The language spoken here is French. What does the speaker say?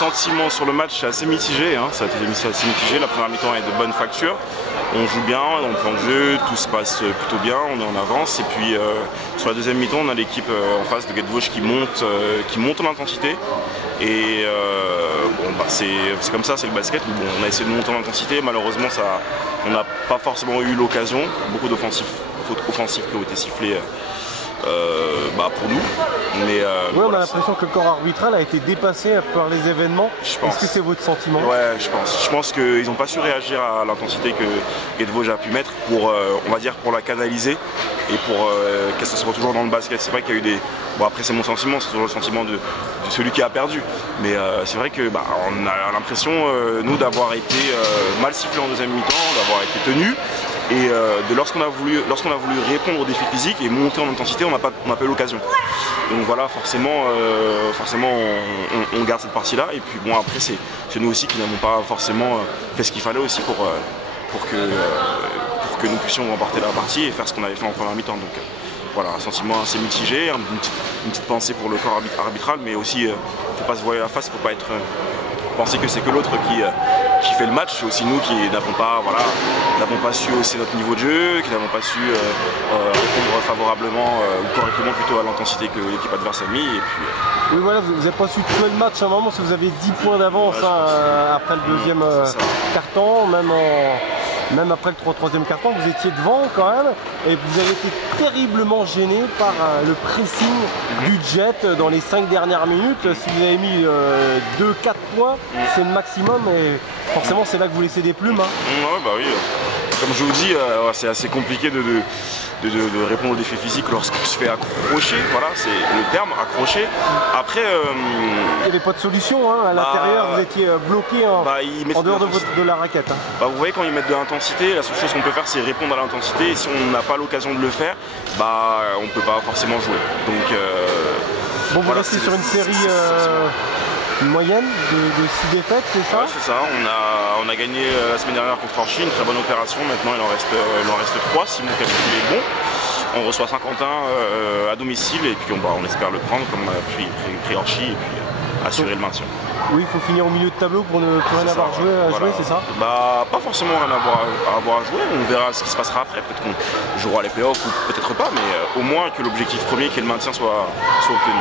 sentiment sur le match, c'est assez mitigé, hein. Ça a été assez mitigé. La première mi-temps est de bonne facture. On joue bien, on prend le jeu, tout se passe plutôt bien, on est en avance. Et puis sur la deuxième mi-temps, on a l'équipe en face de Guettevauche qui monte en intensité. Et bon, bah, c'est comme ça, c'est le basket. Bon, on a essayé de monter en intensité, malheureusement on n'a pas forcément eu l'occasion. Beaucoup fautes offensives qui ont été sifflées pour nous. Mais on a l'impression que le corps arbitral a été dépassé par les événements. Est-ce que c'est votre sentiment? Ouais, je pense qu'ils n'ont pas su réagir à l'intensité que Guettevauche a pu mettre pour, on va dire, pour la canaliser et pour qu'elle se soit toujours dans le basket. C'est vrai qu'il y a eu des... Bon, après c'est mon sentiment, c'est toujours le sentiment de celui qui a perdu. Mais c'est vrai que on a l'impression, nous, d'avoir été mal sifflé en deuxième mi-temps, d'avoir été tenus. Et lorsqu'on a voulu répondre aux défis physiques et monter en intensité, on n'a pas eu l'occasion. Donc voilà, forcément on garde cette partie-là. Et puis bon, après c'est nous aussi qui n'avons pas forcément fait ce qu'il fallait aussi pour que nous puissions remporter la partie et faire ce qu'on avait fait en première mi-temps. Donc voilà, un sentiment assez mitigé, une petite pensée pour le corps arbitral, mais aussi faut pas se voiler la face, faut pas penser que c'est que l'autre qui fait le match. C'est aussi nous qui n'avons pas su hausser notre niveau de jeu, qui n'avons pas su répondre favorablement ou correctement plutôt à l'intensité que l'équipe adverse a mis. Et puis, oui, voilà, vous n'avez pas su tuer le match à un moment, si vous avez 10 points d'avance après le deuxième quart-temps, même après le troisième quart-temps, vous étiez devant quand même, et vous avez été terriblement gêné par le pressing du Jet dans les 5 dernières minutes. Si vous avez mis 2-4 points, c'est le maximum, et forcément c'est là que vous laissez des plumes. Ouais, bah oui. Comme je vous dis, c'est assez compliqué de répondre aux défis physiques lorsqu'on se fait accrocher, voilà, c'est le terme, accrocher. Après... il n'y avait pas de solution, hein. À l'intérieur vous étiez bloqué en dehors de la raquette. Vous voyez, quand ils mettent de l'intensité, la seule chose qu'on peut faire c'est répondre à l'intensité, et si on n'a pas l'occasion de le faire, on ne peut pas forcément jouer. Donc, bon, vous restez sur une série moyenne de 6 défaites, c'est ça? Ouais, c'est ça, on a gagné la semaine dernière contre Orchy, une très bonne opération. Maintenant il en reste 3 si mon calcul est bon. On reçoit Saint-Quentin à domicile, et puis on espère le prendre comme on a pris Orchy, et puis assurer le maintien. Oui, il faut finir au milieu de tableau pour ne plus rien avoir joué, c'est ça? Pas forcément rien à avoir à jouer, on verra ce qui se passera après. Peut-être qu'on jouera les playoffs ou peut-être pas, mais au moins que l'objectif premier, qui est le maintien, soit obtenu.